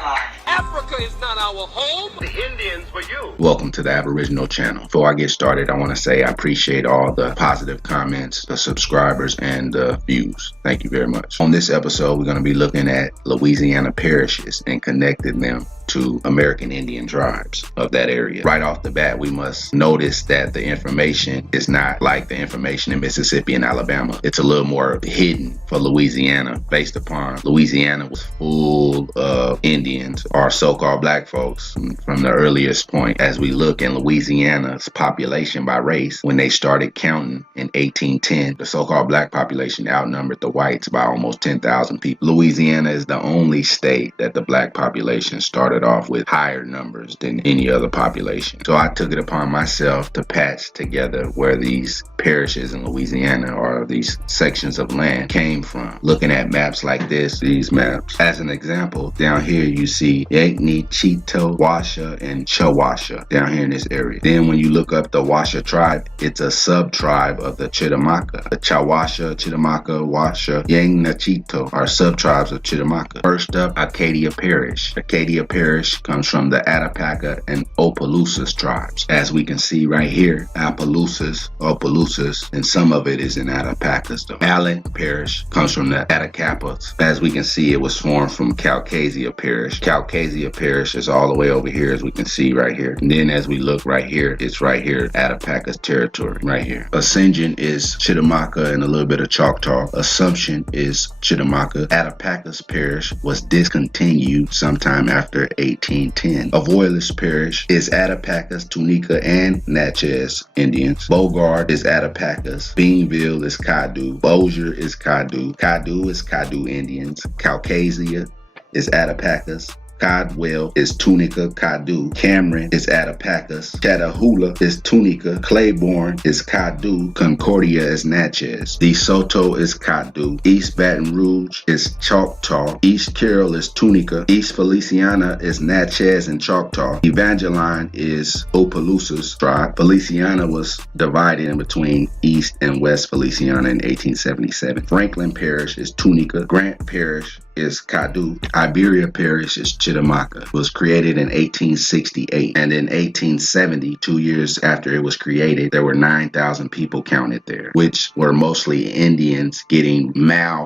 Africa is not our home. The Indians were you. Welcome to the Aboriginal channel. Before I get started, I want to say I appreciate all the positive comments, the subscribers, and the views. Thank you very much. On this episode, we're going to be looking at Louisiana parishes and connecting them to American Indian tribes of that area. Right off the bat, we must notice that the information is not like the information in Mississippi and Alabama. It's a little more hidden for Louisiana, based upon Louisiana was full of Indians, or so-called black folks, from the earliest point. As we look in Louisiana's population by race, when they started counting in 1810, the so-called black population outnumbered the whites by almost 10,000 people. Louisiana is the only state that the black population started off with higher numbers than any other population. So I took it upon myself to patch together where these parishes in Louisiana, or these sections of land, came from. Looking at maps like this, these maps, as an example, down here you see Yankney, Cheeto, Washa, and Chawasha down here in this area. Then when you look up the Washa tribe, it's a sub-tribe of the Chittimaca. The Chawasha, Chittimaca, Washa, Yangna, Cheeto are sub-tribes of Chittimaca. First up, Acadia Parish. Acadia Parish comes from the Attapaca and Opelousas tribes. As we can see right here, Opelousas, and some of it is in Attapacas though. Allen Parish comes from the Attakapas. As we can see, it was formed from Caucasia Parish. Caucasia Parish is all the way over here, as we can see right here. And then as we look right here, it's right here, Attapacas territory, right here. Ascension is Chittimaca and a little bit of Choctaw. Assumption is Chittimaca. Attapacas Parish was discontinued sometime after 1810. Avoyelles Parish is Attapacas, Tunica, and Natchez Indians. Bogard is Attapacas. Beanville is Caddo. Bossier is Caddo. Caddo is Caddo Indians. Caucasia is Attapacas. Codwell is Tunica, Caddo. Cameron is Attapacas. Chattahoola is Tunica. Claiborne is Caddo. Concordia is Natchez. DeSoto is Caddo. East Baton Rouge is Choctaw. East Carroll is Tunica. East Feliciana is Natchez and Choctaw. Evangeline is Opelousas tribe. Feliciana was divided in between East and West Feliciana in 1877. Franklin Parish is Tunica. Grant Parish is Caddo. Iberia Parish is Chittimaca. It was created in 1868, and in 1870, 2 years after it was created, there were 9,000 people counted there, which were mostly Indians getting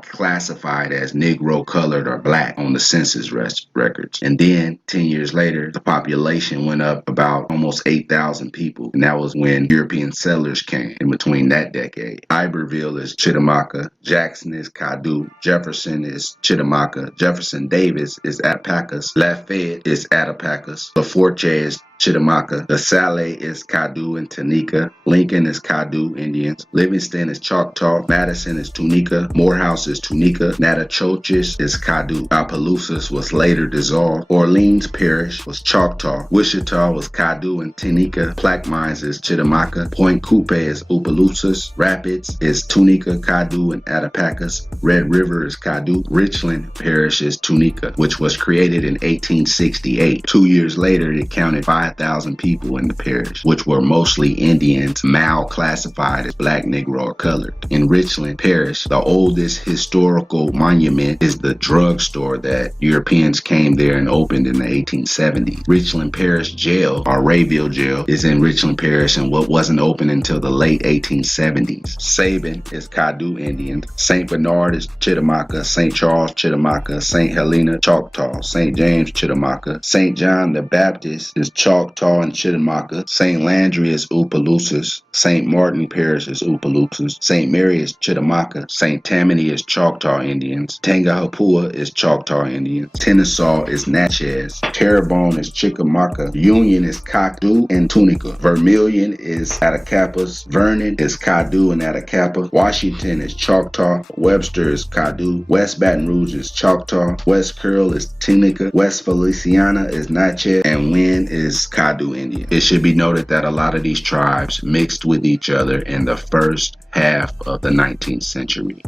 classified as Negro, colored, or black on the census records. And then 10 years later, the population went up about almost 8,000 people, and that was when European settlers came in between that decade. Iberville is Chittimaca. Jackson is Caddo. Jefferson is Chittimaca. Jefferson Davis is Attapacas. Lafayette is Attapacas. LaForte is Chittimaca. The Salle is Caddo and Tunica. Lincoln is Caddo Indians. Livingston is Choctaw. Madison is Tunica. Morehouse is Tunica. Natachitoches is Caddo. Opelousas was later dissolved. Orleans Parish was Choctaw. Wichita was Caddo and Tunica. Plaquemines is Chittimaca. Point Coupe is Opelousas. Rapids is Tunica, Caddo, and Attapacas. Red River is Caddo. Richland Parish is Tunica, which was created in 1868. 2 years later, it counted 5,000 people in the parish, which were mostly Indians, classified as black, Negro, or colored. In Richland Parish, the oldest historical monument is the drugstore that Europeans came there and opened in the 1870s. Richland Parish Jail, or Rayville Jail, is in Richland Parish and what wasn't open until the late 1870s. Sabin is Caddo Indian. St. Bernard is Chittimaca. St. Charles, Chittimaca. St. Helena, Choctaw. St. James, Chittimaca. St. John the Baptist is Choctaw and Chittimaca. St. Landry is Opelousas. St. Martin Parish is Opelousas. St. Mary is Chittimaca. St. Tammany is Choctaw Indians. Tangahapua is Choctaw Indians. Tennesaw is Natchez. Terrebonne is Chickamauga. Union is Caddo and Tunica. Vermilion is Attacapas. Vernon is Caddo and Attacapa. Washington is Choctaw. Webster is Caddo. West Baton Rouge is Choctaw. West Carroll is Tunica. West Feliciana is Natchez. And Wynn is Caddo Indian. It should be noted that a lot of these tribes mixed with each other in the first half of the 19th century.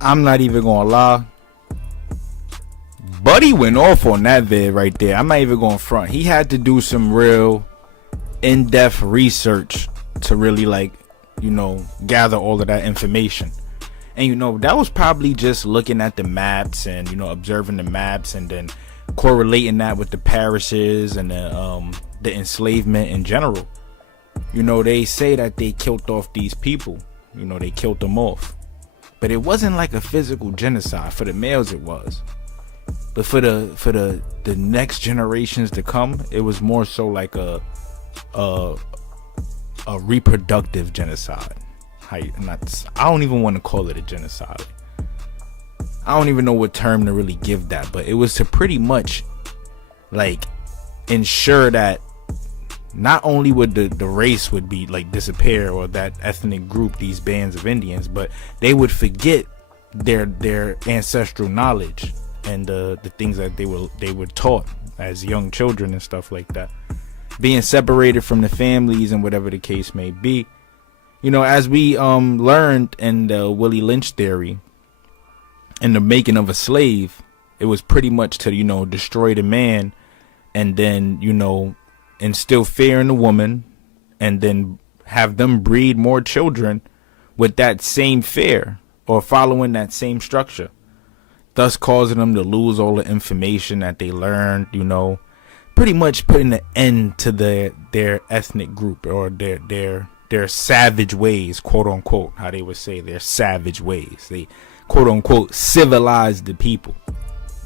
I'm not even gonna lie, Buddy went off on that vid right there. I'm not even going front. He had to do some real in-depth research to really like gather all of that information. And that was probably just looking at the maps and observing the maps and then correlating that with the parishes and the enslavement in general. They say that they killed off these people. They killed them off. But it wasn't like a physical genocide. For the males it was. But for the next generations to come, it was more so like a reproductive genocide. I don't even want to call it a genocide. I don't even know what term to really give that, but it was to pretty much like ensure that not only would the race would be like disappear, or that ethnic group, these bands of Indians, but they would forget their ancestral knowledge and the things that they were taught as young children and stuff like that, being separated from the families and whatever the case may be. As we learned in the Willie Lynch theory, in the making of a slave, it was pretty much to destroy the man and then instill fear in the woman and then have them breed more children with that same fear or following that same structure, thus causing them to lose all the information that they learned, pretty much putting an end to their ethnic group or their savage ways, quote unquote, how they would say their savage ways. They quote unquote civilized the people.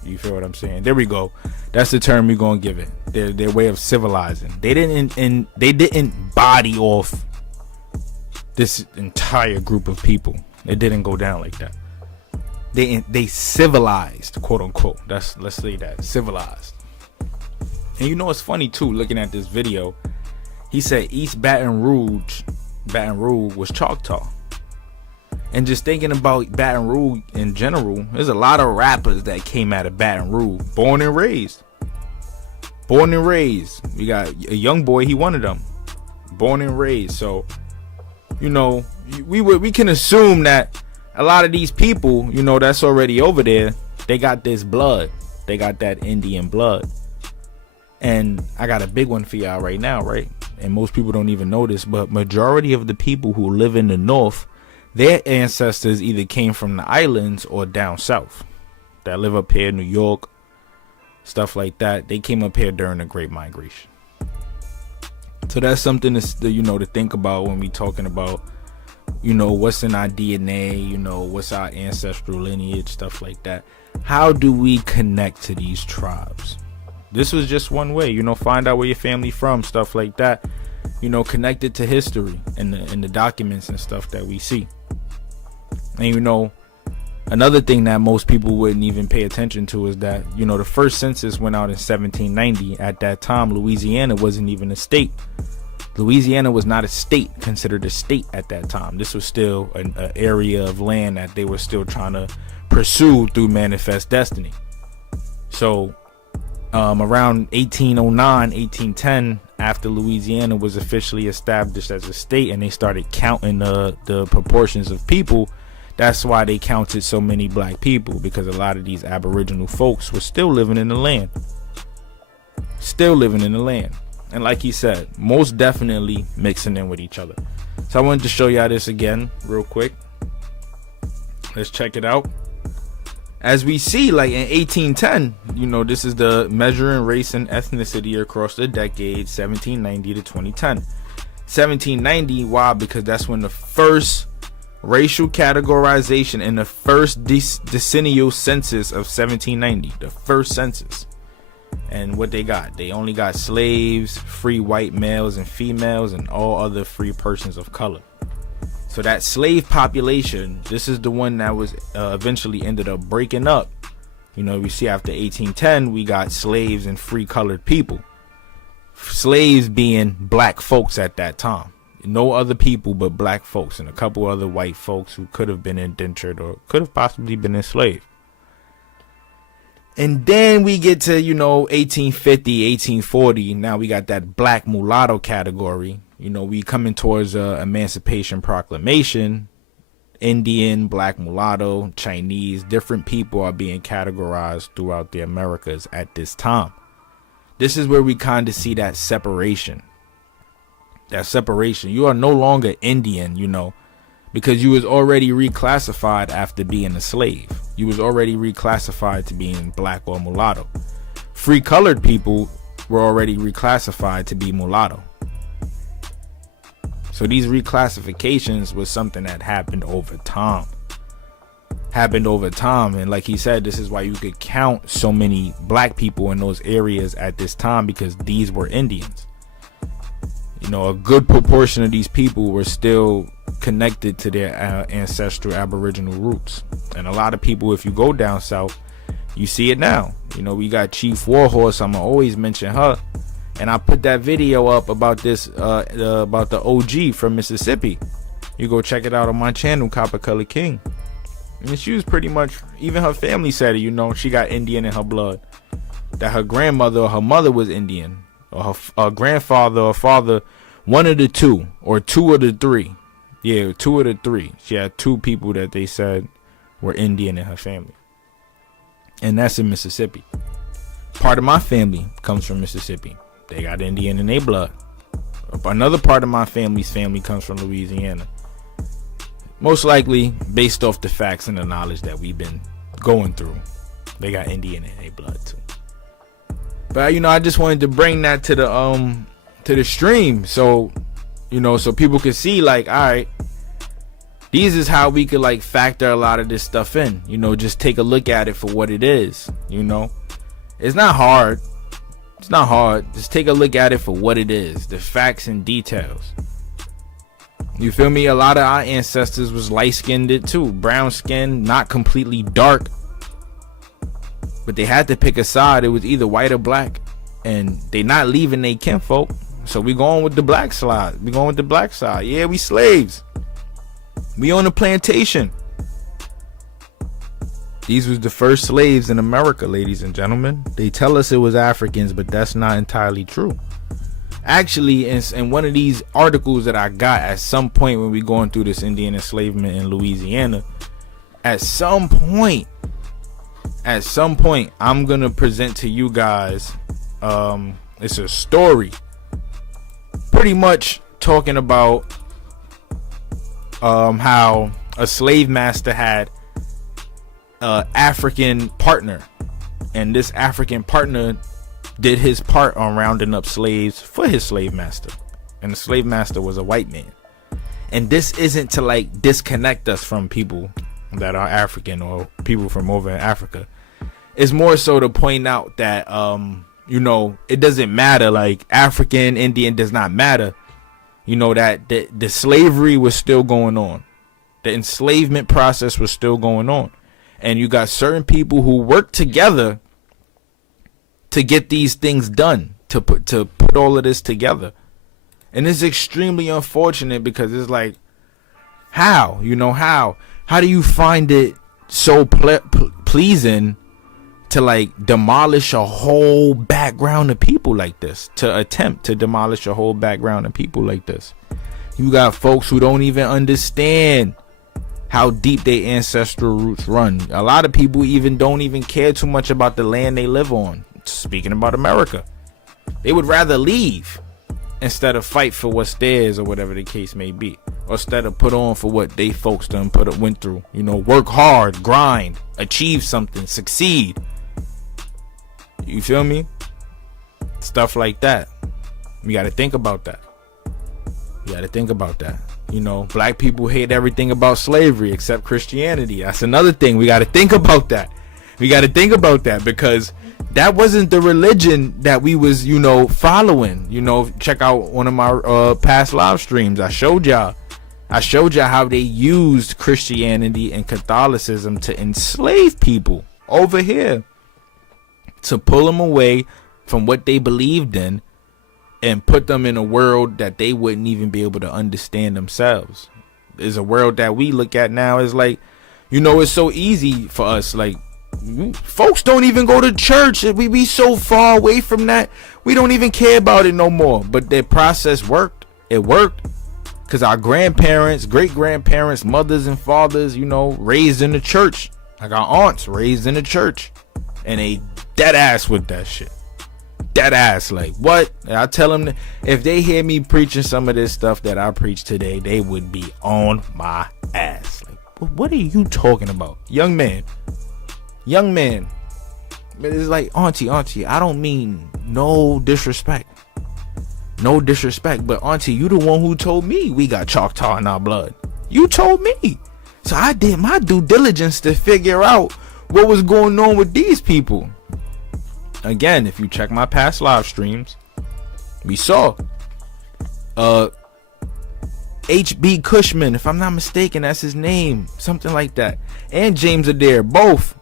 You feel what I'm saying? There we go. That's the term we're gonna give it. Their way of civilizing. They didn't body off this entire group of people. It didn't go down like that. They civilized, quote unquote. Let's say that, civilized. And it's funny too, looking at this video, he said East Baton Rouge was Choctaw. And just thinking about Baton Rouge in general, there's a lot of rappers that came out of Baton Rouge, born and raised. We got a young boy, he one of them, born and raised. So, we can assume that a lot of these people, that's already over there, they got this blood, they got that Indian blood. And I got a big one for y'all right now, right? And most people don't even know this, but majority of the people who live in the North, their ancestors either came from the islands or down south that live up here, New York, stuff like that. They came up here during the Great Migration. So that's something to think about when we talking about, what's in our DNA, what's our ancestral lineage, stuff like that. How do we connect to these tribes? This was just one way, find out where your family from, stuff like that, connected to history and the documents and stuff that we see. And another thing that most people wouldn't even pay attention to is that the first census went out in 1790. At that time, Louisiana wasn't even a state. Louisiana was not a state, considered a state at that time. This was still an area of land that they were still trying to pursue through manifest destiny. So around 1809, 1810, after Louisiana was officially established as a state and they started counting the proportions of people, that's why they counted so many black people, because a lot of these Aboriginal folks were still living in the land. And like he said, most definitely mixing in with each other. So I wanted to show y'all this again real quick. Let's check it out. As we see, like in 1810, this is the measuring race and ethnicity across the decades, 1790 to 2010. 1790, why? Because that's when the first racial categorization in the first decennial census of 1790, the first census. And what they only got slaves, free white males and females, and all other free persons of color. So that slave population, this is the one that was eventually ended up breaking up. We see after 1810, we got slaves and free colored people. Slaves being black folks at that time. No other people but black folks and a couple other white folks who could have been indentured or could have possibly been enslaved. And then we get to, 1850, 1840. Now we got that black mulatto category. We coming towards Emancipation Proclamation. Indian, black mulatto, Chinese, different people are being categorized throughout the Americas at this time. This is where we kind of see that separation. That separation. You are no longer Indian, because you was already reclassified after being a slave. You was already reclassified to being black or mulatto. Free colored people were already reclassified to be mulatto. So these reclassifications was something that happened over time. And like he said, this is why you could count so many black people in those areas at this time, because these were Indians. A good proportion of these people were still connected to their ancestral Aboriginal roots. And a lot of people, if you go down south, you see it now. We got Chief Warhorse. I'm gonna always mention her. And I put that video up about this, about the OG from Mississippi. You go check it out on my channel, coppercoloredkingg. And she was pretty much, even her family said it, she got Indian in her blood. That her grandmother or her mother was Indian. Or her grandfather or father, one of the two, or two of the three. Yeah, two of the three. She had two people that they said were Indian in her family. And that's in Mississippi. Part of my family comes from Mississippi. They got Indian in their blood. Another part of my family's family comes from Louisiana. Most likely based off the facts and the knowledge that we've been going through. They got Indian in their blood too. But I just wanted to bring that to the stream, so so people could see, like, all right, these is how we could like factor a lot of this stuff in. Just take a look at it for what it is. It's not hard. It's not hard. Just take a look at it for what it is, the facts and details. You feel me? A lot of our ancestors was light-skinned too, brown skin, not completely dark, but they had to pick a side. It was either white or black, and they not leaving their kinfolk. So we going with the black side. We going with the black side. Yeah, we slaves. We on the plantation. These was the first slaves in America, ladies and gentlemen. They tell us it was Africans, but that's not entirely true. Actually, in one of these articles that I got at some point when we going through this Indian enslavement in Louisiana, at some point, I'm gonna present to you guys, it's a story, pretty much talking about how a slave master had African partner, and this African partner did his part on rounding up slaves for his slave master, and the slave master was a white man. And this isn't to like disconnect us from people that are African or people from over in Africa. It's more so to point out that it doesn't matter, like African, Indian does not matter. That the slavery was still going on, the enslavement process was still going on. And you got certain people who work together to get these things done, to put all of this together. And it's extremely unfortunate, because it's like, how do you find it so pleasing to like demolish a whole background of people like this, to attempt to demolish a whole background of people like this? You got folks who don't even understand how deep their ancestral roots run. A lot of people don't even care too much about the land they live on. Speaking about America, they would rather leave instead of fight for what's theirs, or whatever the case may be, or instead of put on for what they folks done went through. Work hard, grind, achieve something, succeed. You feel me? Stuff like that. You got to think about that. Black people hate everything about slavery except Christianity. That's another thing. We got to think about that. Because that wasn't the religion that we was, following. Check out one of my past live streams. I showed y'all how they used Christianity and Catholicism to enslave people over here, to pull them away from what they believed in and put them in a world that they wouldn't even be able to understand themselves. Is a world that we look at now is like, it's so easy for us. Like, folks don't even go to church. We be so far away from that, we don't even care about it no more. But their process worked. It worked because our grandparents, great grandparents, mothers and fathers, raised in the church. Like our aunts raised in the church, and they dead ass with that shit. Dead ass. Like, what? I tell them if they hear me preaching some of this stuff that I preach today, they would be on my ass. Like, what are you talking about? Young man. It's like, auntie, I don't mean no disrespect. But auntie, you the one who told me we got Choctaw in our blood. You told me. So I did my due diligence to figure out what was going on with these people. Again, if you check my past live streams, we saw HB Cushman, if I'm not mistaken, that's his name, something like that, and James Adair, both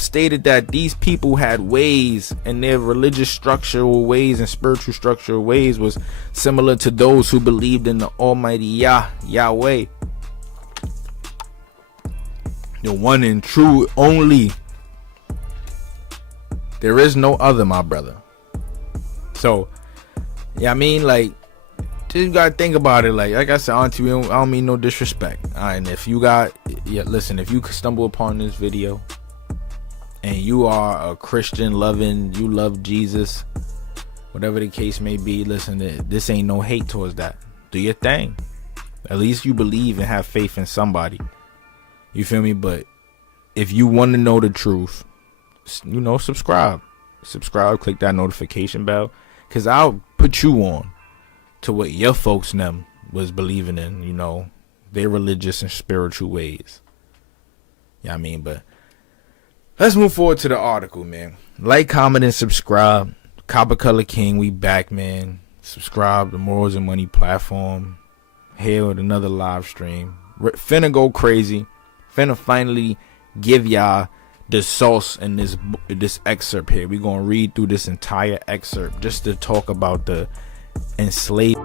stated that these people had ways, and their religious structural ways and spiritual structural ways was similar to those who believed in the Almighty Yahweh, the one and true only. There is no other, my brother. So, yeah, I mean, like, just gotta think about it. Like I said, auntie, I don't mean no disrespect. And if you if you stumble upon this video and you are a Christian loving, you love Jesus, whatever the case may be, listen, this ain't no hate towards that. Do your thing. At least you believe and have faith in somebody. You feel me? But if you want to know the truth, subscribe, click that notification bell, because I'll put you on to what your folks and them was believing in, their religious and spiritual ways. Yeah, I mean, but let's move forward to the article, man. Like, comment, and subscribe. Copper Color King, we back, man. Subscribe to Morals and Money platform. Here with another live stream. Finna go crazy. Finna finally give y'all the sauce in this excerpt here. We're gonna read through this entire excerpt just to talk about the enslaved.